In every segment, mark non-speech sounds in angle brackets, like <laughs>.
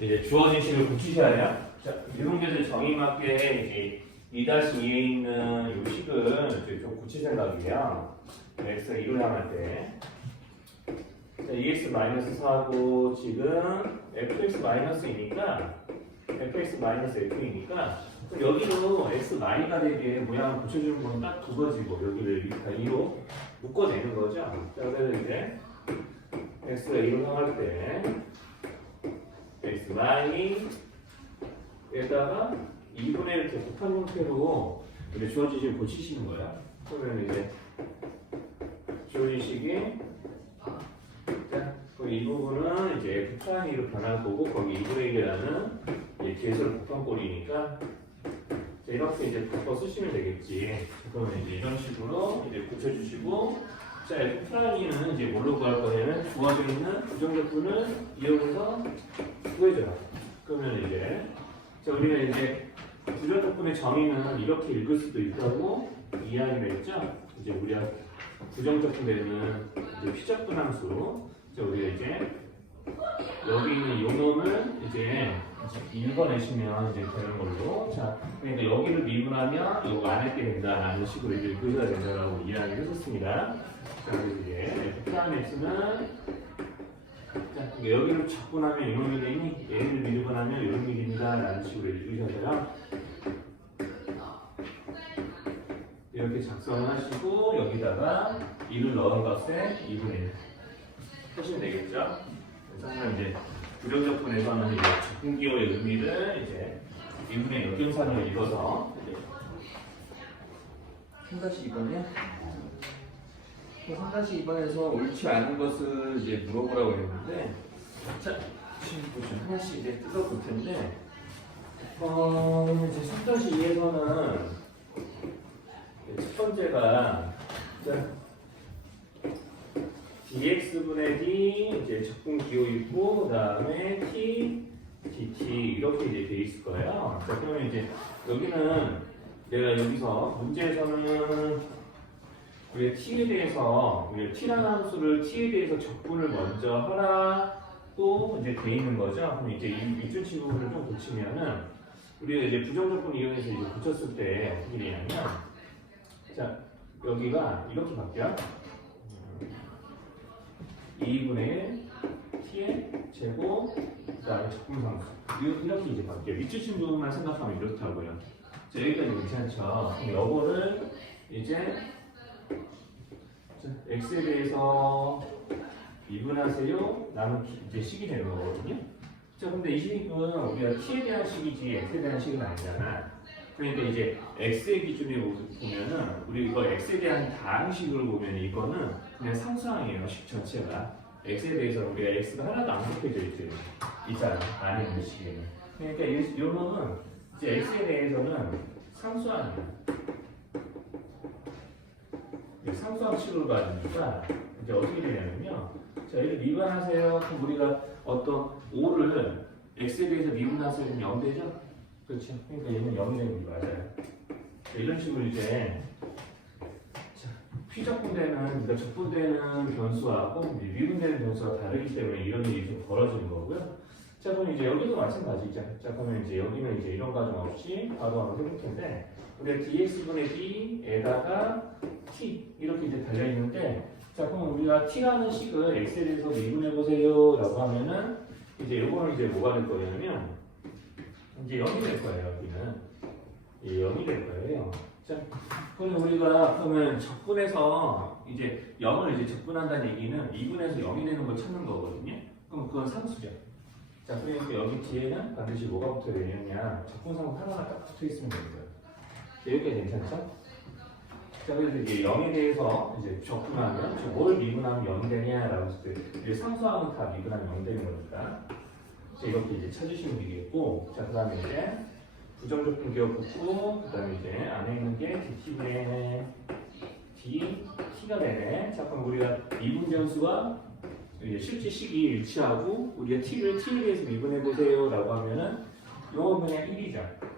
이제 주어진 식을 고치셔야 돼요. 자, 이동계제 정의 맞게 이제 2-2에 있는 이 식을 좀 고칠 생각이에요. x가 2로 향할 때. 자, 2x 마이너스 4고 지금 fx 마이너스이니까 fx 마이너스 f이니까 여기도 x 마이가 되게 모양을 고쳐주는 건 딱 두 가지고 여기를 이렇게 2로 묶어내는 거죠. 자, 그래서 이제 x가 2로 향할 때 x 마이 에다가 2분의 이렇게 곱한 형태로 이제 주어진 식을 고치시는 거야. 그러면 이제 주어진 식이 자, 그럼 이 부분은 이제 프라임으로 변할 거고 거기 2분의 1이라는 이 계수를 곱한 꼴이니까 자, 이렇게 이제 바꿔 쓰시면 되겠지. 그러면 이제 이런 식으로 이제 고쳐주시고 자, f 프라임은 이제 뭘로 구할 거냐면 주어져 있는 부정적분을 이용해서 구해줘라. 그러면 이제 자 우리가 이제 부정적분의 정의는 이렇게 읽을 수도 있다고 이해하기로 했죠. 이제 우리가 부정적분 되는 이제 피적분 함수. 자 우리가 이제 여기 있는 요놈을 이제 읽어내시면 이제 되는 걸로. 자 그러니까 여기를 미분하면 요거 안 했게 된다라는 식으로 이제 읽으셔야 된다라고 이해하기로 했었습니다. 자 그래서 이제 x는 자, 그러니까 여기를 접근하면 이놈이 되니 얘를 밀분하면 이놈이 됩니다. 라는 식으로 읽으셔서요. 이렇게 작성을 하시고 여기다가 2를 넣은 값에 2분의 1 하시면 되겠죠? 그래서 이제 부정적분에서는 이제 적분기호의 의미를 이제 2분의 역경산으로 읽어서 이제 3-2번이요? 3-2번에서 옳지 않은 것을 이제 물어보라고 했는데 자, 지금 보시면 하나씩 이제 뜯어볼 텐데, 어, 이제 3-2에서는 첫 번째가 자, dx분의 d 이제 적분 기호 있고 그 다음에 t dt 이렇게 이제 돼 있을 거예요. 자, 그러면 이제 여기는 내가 여기서 문제에서는 우리가 t에 대해서 우리가 t라는 함수를 t에 대해서 적분을 먼저 하라고 이제 돼 있는 거죠. 그럼 이제 이 밑줄치 부분을 좀 고치면은 우리가 이제 부정적분 이용해서 이제 고쳤을 때 어떻게 되냐면 자 여기가 이렇게 바뀌어 2분의 1 t의 제곱 그 다음에 적분상수 이- 이렇게 이제 바뀌어 밑줄치 부분만 생각하면 이렇다고요. 자 여기까지 괜찮죠? 요거를 이제 자, x에 대해서 미분하세요. 남은 기- 이제 식이 되는 거거든요. 자, 근데 이 식은 우리가 t에 대한 식이지 x에 대한 식은 아니잖아. 그러니까 이제 x의 기준에 보- 보면은 우리 이거 x에 대한 다항식을 보면 이거는 그냥 상수항이에요. 식 전체가 x에 대해서 우리가 x가 하나도 안 곱해져 있어요. 있잖아. 있는 식에는. 그러니까 이 요놈은 이제 x에 대해서는 상수항이야. 이 상수함식으로 가니까 이제 어떻게 되냐면요. 자, 얘를 미분하세요. 그럼 우리가 어떤 5를 x에 대해서 미분하세요. 그럼 0 되죠? 그렇죠. 그러니까 얘는 0이 되는 게 맞아요. 자, 이런 식으로 이제 자, 피적분되는, 그러니까 적분되는 변수하고 미분되는 변수가 다르기 때문에 이런 일이 좀 벌어지는 거고요. 자, 그럼 이제 여기도 마찬가지죠. 자, 그러면 이제 여기는 이제 이런 과정 없이 바로 한번 해볼 텐데, 우리가 dx분의 d에다가 t 이렇게 이제 달려 있는데 자 그럼 우리가 t라는 식을 x에 대해서 미분해 보세요라고 하면은 이제 요거는 이제 뭐가 될 거냐면 이제 0이 될 거예요 여기는 예, 0이 될 거예요 자 그럼 우리가 그러면 적분해서 이제 0을 이제 적분한다는 얘기는 2분에서 0이 되는 걸 찾는 거거든요. 그럼 그건 상수죠. 자 그러니까 여기 뒤에는 반드시 뭐가 붙어야 되느냐. 적분상은 하나가 딱 붙어 있으면 됩니다. 여기까지 괜찮죠? 자, 그래서 이제 0에 대해서 이제 적분하면 뭘 미분하면 0이 되냐라고 했을 때 상수하면 다 미분하면 0 되는 거니까. 자, 이렇게 이제 찾으시면 되겠고 자, 그 다음에 이제 부정적분 기억 붙고 그 다음에 이제 안에 있는 게 dt분의 d, t가 되네 자, 그럼 우리가 미분 변수가 이제 실제 식이 일치하고 우리가 t를 t에 대해서 미분해 보세요 라고 하면은 요건 그냥 1이죠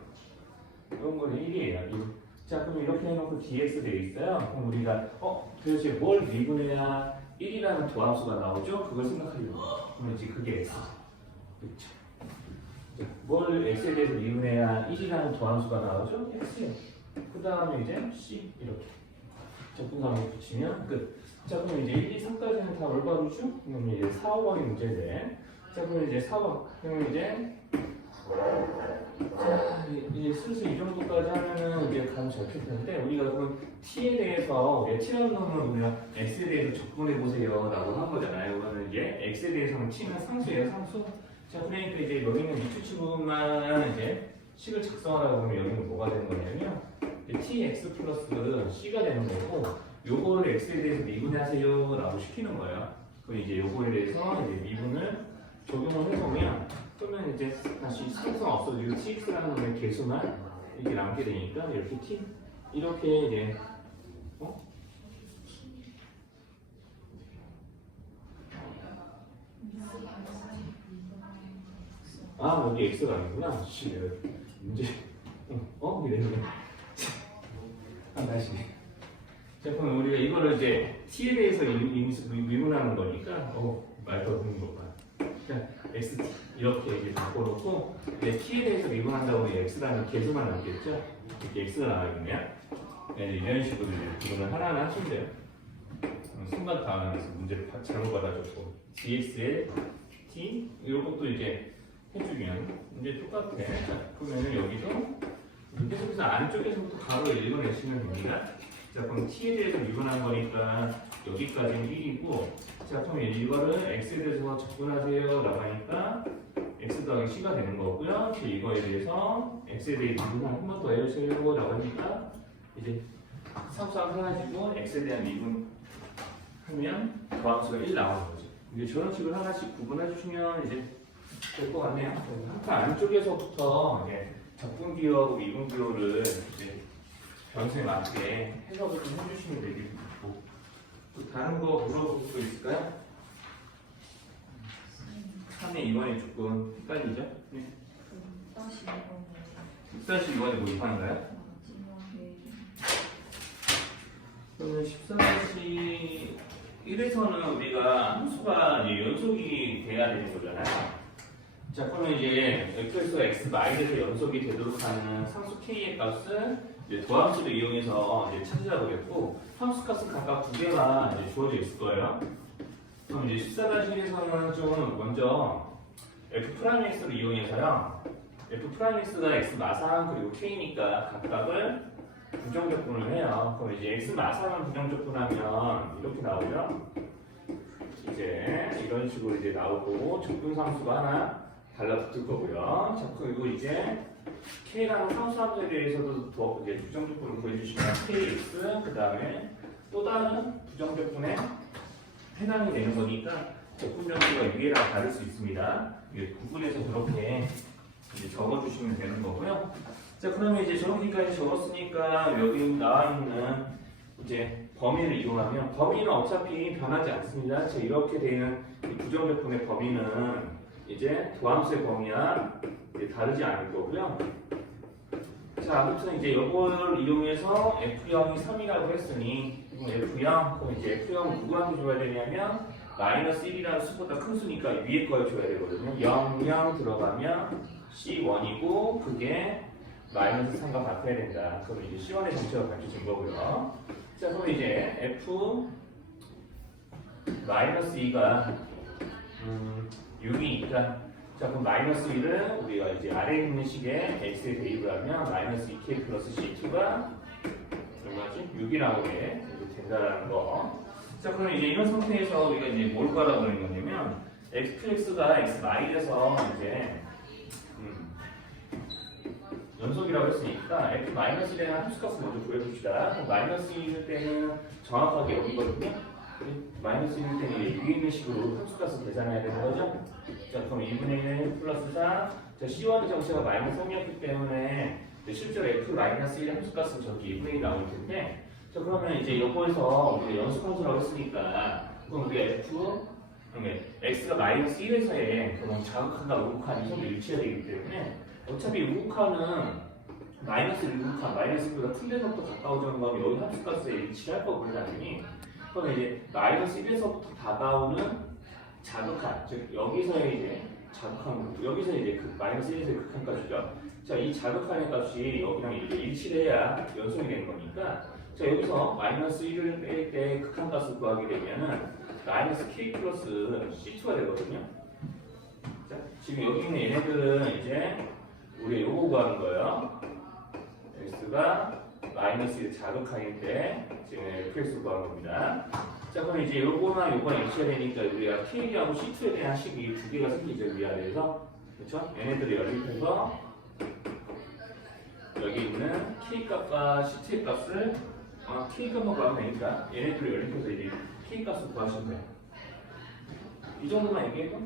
이런 거는 1이에요. 자, 그럼 이렇게 해놓고 dx 돼 있어요. 그럼 우리가 어 도대체 뭘 미분해야 1이라는 도함수가 나오죠? 그걸 생각하려고. 그럼 이제 그게 x죠. 그렇죠. 뭘 x에 대해서 미분해야 1이라는 도함수가 나오죠? x요. 그 다음에 이제 c 이렇게 적분상에 붙이면 끝. 자 그럼 이제 1, 2, 3까지는 다 올바르죠? 그럼 이제 4, 5번이 문제인데 자 그럼 이제 4번 그럼 이제 자 이제 슬슬 이 정도까지 하면은 이제 감 잡힐 텐데 우리가 그럼 t에 대해서 우리가 t라는 놈을 우리가 x에 대해서 접근해 보세요 라고 한 거잖아요. 이거는 이제 x에 대해서는 t는 상수예요, 상수. 자 그러니까 이제 여기 있는 밑줄치 부분만 이제 식을 작성하라고 하면 여기는 뭐가 되는 거냐면 이제 tx 플러스 c가 되는 거고 요거를 x에 대해서 미분하세요 라고 시키는 거예요. 그럼 이제 요거에 대해서 이제 미분을 적용을 해보면 그러면 이제 다시 상성 없어지고 tx라는 놈의 개수만 이렇게 남게 되니까 이렇게 t 이렇게 이제 어? 아 여기 x가 아니구나. 씨, 문제 어 이랬네. <laughs> 아 다시. 자 그럼 우리가 이거를 이제 t에 대해서 이- 이- 미분하는 거니까 어 말도 없는 거 봐. 자 x 이렇게 이제 바꿔놓고 이제 t에 대해서 미분한다고 하면 x라는 개수만 남겠죠. 이렇게 x가 나와있네요. 네, 이런 식으로 이제 구분을 하나하나 하시면 돼요. 음, 순간 단원에서 문제를 바- 잘못 받아줬고 dx의 t 이것도 이제 해주면 이제 똑같아. 자, 그러면 여기도 계속해서 안쪽에서부터 바로 읽어내시면 됩니다. 자, 그럼 t에 대해서 미분한 거니까 여기까지는 1이고 자, 그럼 이거를 x에 대해서 접근하세요 하니까 x 더하기 c가 되는 거고요. 그 이거에 대해서 x에 대해 미분을 한번 더 해주세요 하니까 이제 삽삽 해가지고 x에 대한 미분 하면 더함수가 1 나오는 거죠. 이제 저런 식으로 하나씩 구분해 주시면 이제 될 것 같네요. 한칸 안쪽에서부터 이제 적분 기호하고 미분 기호를 이제 변수에 맞게 해석을 좀 해주시면 되겠고 또 다른 거 물어볼 거 있을까요? 3에 2번이 조금 헷갈리죠? 네. 다시 이번에 6다시 2번에 모집하는가요? 그러면 14다시 1에서는 우리가 함수가 연속이 돼야 되는 거잖아요. 자, 그러면 이제 x에서 x 마이너스 연속이 되도록 하는 상수 k의 값은 도함수를 이용해서 이제 찾으라고 그랬고 함수 값은 각각 두 개가 이제 주어져 있을 거예요. 그럼 이제 14-1에서는 좀 먼저 f 프라임 x를 이용해서요. f 프라임 x가 x 마상 그리고 k니까 각각을 부정적분을 해요. 그럼 이제 x 마상을 부정적분하면 이렇게 나오죠. 이제 이런 식으로 이제 나오고 적분상수가 하나 달라붙을 거고요. 자 그리고 이제 k라는 상수함수에 대해서도 더 이제 부정적분을 구해주시면 kx 그 다음에 또 다른 부정적분에 해당이 되는 거니까 적분 점수가 위에랑 다를 수 있습니다. 이게 구분해서 그렇게 이제 적어주시면 되는 거고요. 자 그러면 이제 저기까지 적었으니까 여기 나와 있는 이제 범위를 이용하면 범위는 어차피 변하지 않습니다. 자 이렇게 되는 이 부정적분의 범위는 이제 도함수의 범위와 다르지 않을 거고요. 자 아무튼 이제 이걸 이용해서 F형이 3이라고 했으니 그럼 F형 그럼 이제 F형 누구한테 줘야 되냐면 마이너스 1이라는 수보다 큰 수니까 위에 걸 줘야 되거든요. 0, 0 들어가면 C1이고 그게 마이너스 3과 같아야 된다. 그럼 이제 C1의 정체가 밝혀진 거고요. 자, 그럼 이제 F 마이너스 2가 음, 6이니까 자, 그럼 마이너스 1은 우리가 이제 아래에 있는 식에 x에 대입을 하면 마이너스 2k 플러스 c2가 얼마지? 6이라고 해 이제 된다라는 거. 자, 그럼 이제 이런 상태에서 우리가 이제 뭘 하는 거냐면 x 플러스가 x 마이너서 이제 음, 연속이라고 했으니까 f 마이너스 1에는 함수값을 먼저 구해봅시다. 마이너스 1일 때는 정확하게 여기거든요. 마이너스 1일 때는 이제 위에 있는 식으로 함수값을 계산해야 되는 거죠. 자, 그럼 2분의 1 플러스 4. 자, C1의 정체가 마이너스 3이었기 때문에 실제로 f 마이너스 1의 함수값은 저기 2분의 1 나올 텐데 자, 그러면 이제 요거에서 우리가 연속함수라고 했으니까 그럼 우리가 f 그러면 x가 마이너스 1에서의 그럼 자극한과 우극한이 서로 일치해야 되기 때문에 어차피 우극한은 마이너스 1 우극한 마이너스 1보다 큰 데서부터 가까워지는 거면 여기 함수값에 일치를 할 거고 나중 에 그러면 이제 마이너스 1에서부터 다가오는 자극한 즉 여기서의 이제 자극한 거. 여기서 이제 그 마이너스 1에서 극한 값이죠. 자, 이 자극하는 값이 여기랑 이렇게 일치해야 연속이 되는 거니까 자, 여기서 마이너스 1을 뺄 때 극한 값을 구하게 되면은 마이너스 k 플러스 c2가 되거든요. 자, 지금 여기 있는 얘네들은 이제 우리 요거 구하는 거예요. x가 마이너스 1 자극하인데 지금 fx 구하는 겁니다. 자, 그럼 이제 요거나 요거랑 일치가 되니까 우리가 k하고 c2에 대한 식이 두 개가 생기죠, 위아래에서. 그렇죠? 얘네들이 연립해서 여기 있는 k 값과 c2의 값을 아, k 값만 구하면 되니까 얘네들을 연립해서 이제 k 값을 구하시면 돼요. 이 정도만 얘기해도